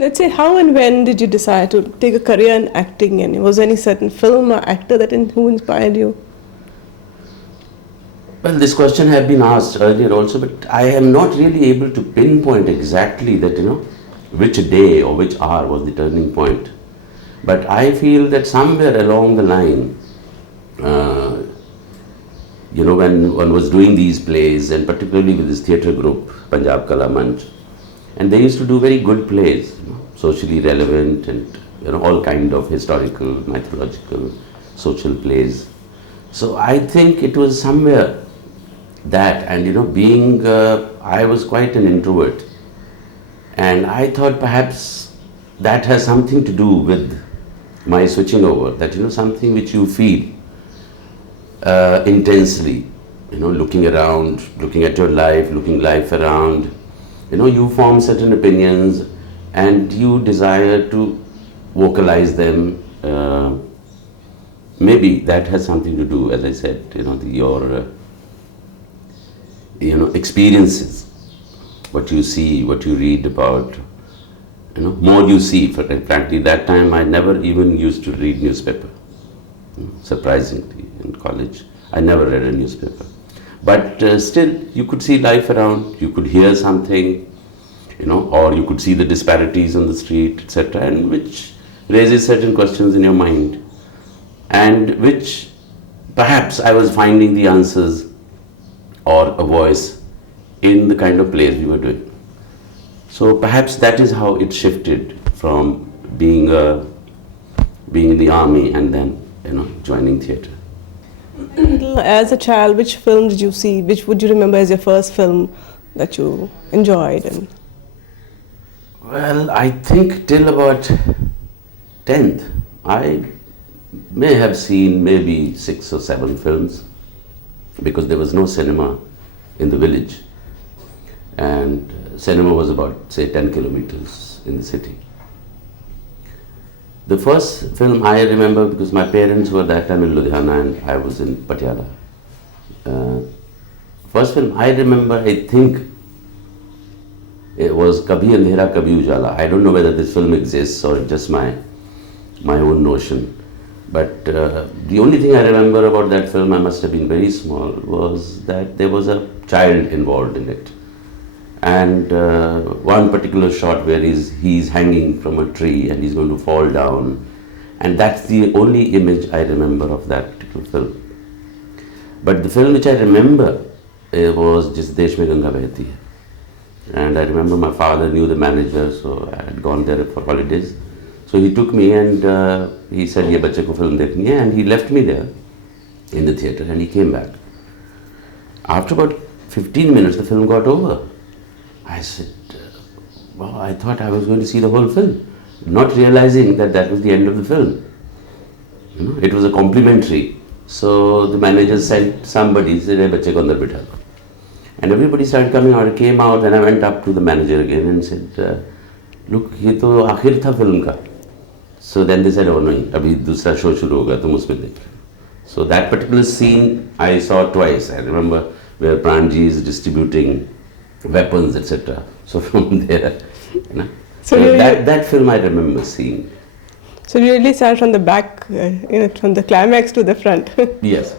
Let's say, how and when did you decide to take a career in acting? And was there any certain film or actor who inspired you? Well, this question had been asked earlier also, but I am not really able to pinpoint exactly that, which day or which hour was the turning point. But I feel that somewhere along the line, when one was doing these plays, and particularly with this theatre group, Punjab Kala Manch, and they used to do very good plays, socially relevant and all kind of historical, mythological, social plays. So I think it was somewhere that, and being, I was quite an introvert, and I thought perhaps that has something to do with my switching over, that something which you feel intensely, looking around, looking at your life, looking life around, you form certain opinions and you desire to vocalize them. Maybe that has something to do, as I said, your experiences, what you see, what you read about, more you see. Frankly, that time I never even used to read newspaper. Surprisingly, in college, I never read a newspaper. But still, you could see life around, you could hear something, or you could see the disparities on the street, etc., and which raises certain questions in your mind, and which perhaps I was finding the answers or a voice in the kind of plays we were doing. So perhaps that is how it shifted from being in the army and then joining theatre. As a child, which film did you see? Which would you remember as your first film that you enjoyed? Well, I think till about 10th, I may have seen maybe 6 or 7 films, because there was no cinema in the village, and cinema was about, say, 10 kilometers in the city. The first film I remember, because my parents were that time in Ludhiana and I was in Patiala. First film I remember, I think it was Kabhi Andhera Kabhi Ujala. I don't know whether this film exists or just my own notion. But the only thing I remember about that film, I must have been very small, was that there was a child involved in it. And one particular shot where he's hanging from a tree and he's going to fall down. And that's the only image I remember of that particular film. But the film which I remember was Jis Desh Mein Ganga Behti Hai. And I remember my father knew the manager, so I had gone there for holidays. So he took me and he said, "Ye bachche ko film dekhni hai," and he left me there in the theatre and he came back. After about 15 minutes, the film got over. I said, well, I thought I was going to see the whole film, not realizing that that was the end of the film. It was a complimentary. So the manager sent somebody, said, "Hey, bachche ko andar bitha do." And everybody started coming out. I came out and I went up to the manager again and said, "Look, ye to aakhir tha film ka." So then they said, "Oh no, abhi dusra show shuru hoga, tum usme dekh." So that particular scene I saw twice. I remember where Pranji is distributing weapons, etc. So from there, so that film I remember seeing. So you really started from the back, from the climax to the front. Yes.